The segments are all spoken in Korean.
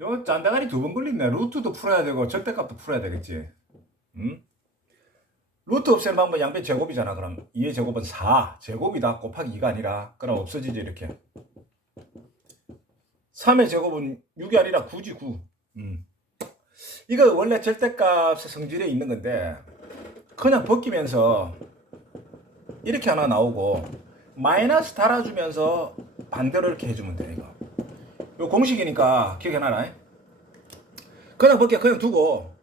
요 짠다가리 두 번 걸리네. 루트도 풀어야 되고 절대값도 풀어야 되겠지. 응? 루트 없애는 방법은 양변 제곱이잖아. 그럼 2의 제곱은 4. 제곱이다. 곱하기 2가 아니라. 그럼 없어지지 이렇게. 3의 제곱은 6이 아니라 9지 9. 음. 이거 원래 절대값의 성질에 있는 건데 그냥 벗기면서 이렇게 하나 나오고 마이너스 달아주면서 반대로 이렇게 해주면 돼 이거. 요 공식이니까 기억해놔라. 그냥 벗겨 그냥 두고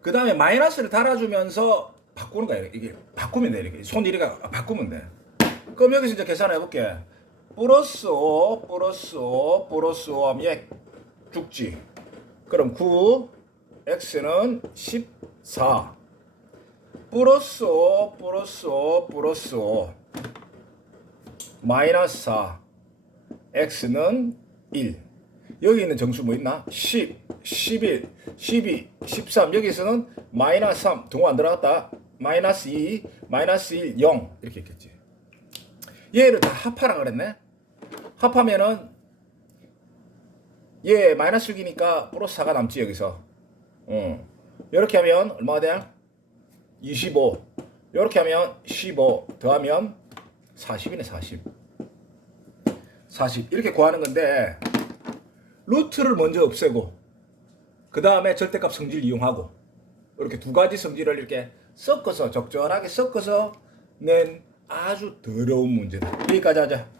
그 다음에 마이너스를 달아주면서 바꾸는 거야 이게 바꾸면 돼 이렇게 손 이리가 바꾸면 돼. 그럼 여기서 이제 계산해 볼게. 플러스 5 플러스 5 플러스 5 하면 얘 죽지. 그럼 9 x는 14 플러스 5 플러스 5 플러스 5 마이너스 4 x는 1 여기 있는 정수 뭐 있나? 10, 11, 12, 13 여기서는 마이너스 3 동호 안 들어갔다. 마이너스 2, 마이너스 1, 0 이렇게 있겠지. 얘를 다 합하라 그랬네. 합하면은 얘 마이너스 6이니까 플러스 4가 남지 여기서. 어. 이렇게 하면 얼마가 돼? 25 이렇게 하면 15 더하면 40이네 40 40 이렇게 구하는 건데 루트를 먼저 없애고 그 다음에 절대값 성질 이용하고 이렇게 두 가지 성질을 이렇게 섞어서 적절하게 섞어서 낸 아주 더러운 문제다. 여기까지 하자